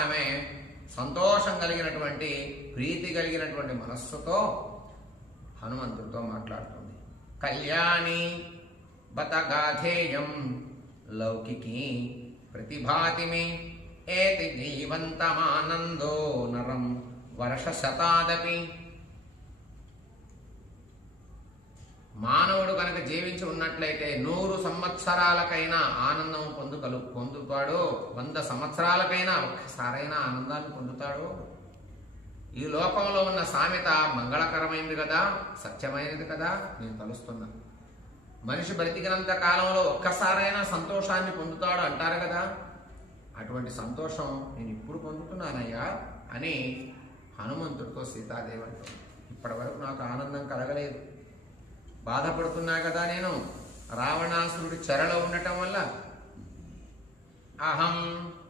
ఆమె సంతోషం కలిగినటువంటి ప్రీతి కలిగినటువంటి మనస్సుతో హనుమంతుడితో మాట్లాడుతుంది. కళ్యాణి బత గాధేయం లౌకికి ప్రతిభాతిమి ఏతి జీవంతమానందో నరం వర్ష శతాదపి. మానవుడు కనుక జీవించి ఉన్నట్లయితే 100 సంవత్సరాలకైనా ఆనందం పొందుతాడు. 100 సంవత్సరాలకైనా ఒక్కసారైనా ఆనందాన్ని పొందుతాడు. ఈ లోకంలో ఉన్న సామెత మంగళకరమైనది కదా, సత్యమైనది కదా, నేను తలుస్తున్నా. మనిషి బ్రతికినంత కాలంలో ఒక్కసారైనా సంతోషాన్ని పొందుతాడు అంటారు కదా, అటువంటి సంతోషం నేను ఇప్పుడు పొందుతున్నానయ్యా అని హనుమంతుడితో సీతాదేవి అంటుంది. ఇప్పటి వరకు నాకు ఆనందం కలగలేదు, బాధపడుతున్నా కదా నేను రావణాసురుడి చెరలో ఉండటం వల్ల. అహం